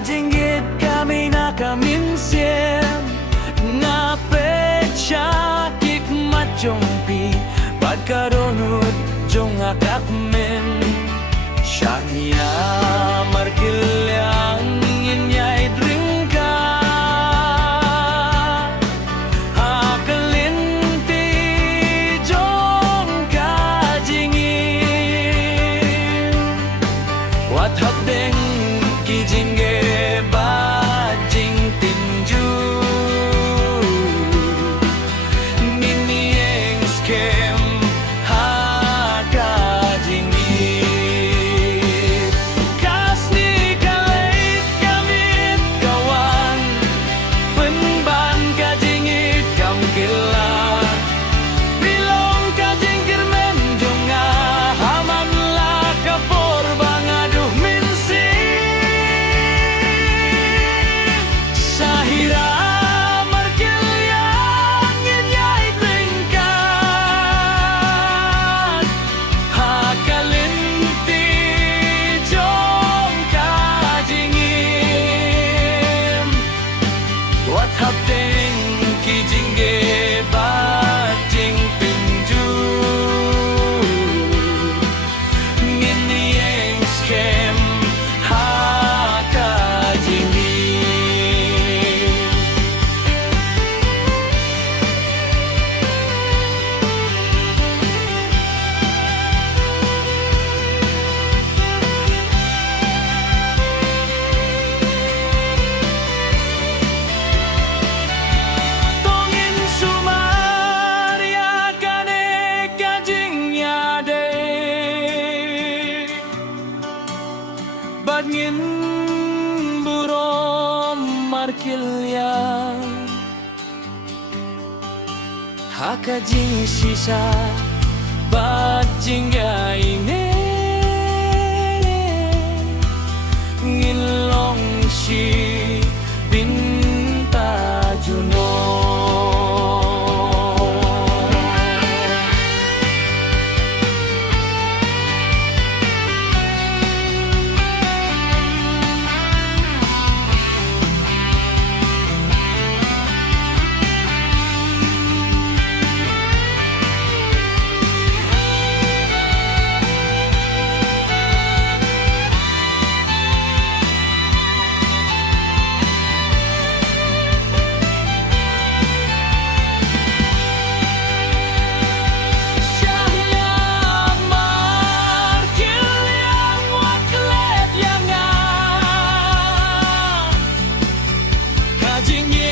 kajinggit kami nakaminsim na pecha kikmat jongpi pagkarunod jong akakmen Shania markilyang inyay dringka hakalinti jong kajingin wat hakdeng kijingge bajing tinju ninieng skem hakajingit kasni kalait kamit kawan penban kajingit kamkila bilong kajingkirmen jonga haman la kapor bangaduh minsi Sahira markilyang inyay tingkat hakalinti jong kajingim wat hapting kijingge bajing pinju nginieng skem hakajingim Tongin sumaria kane kajingnya de Badngin burom markilyang Hakajing sisa bajing gaine ngilong si binta juno Kajingin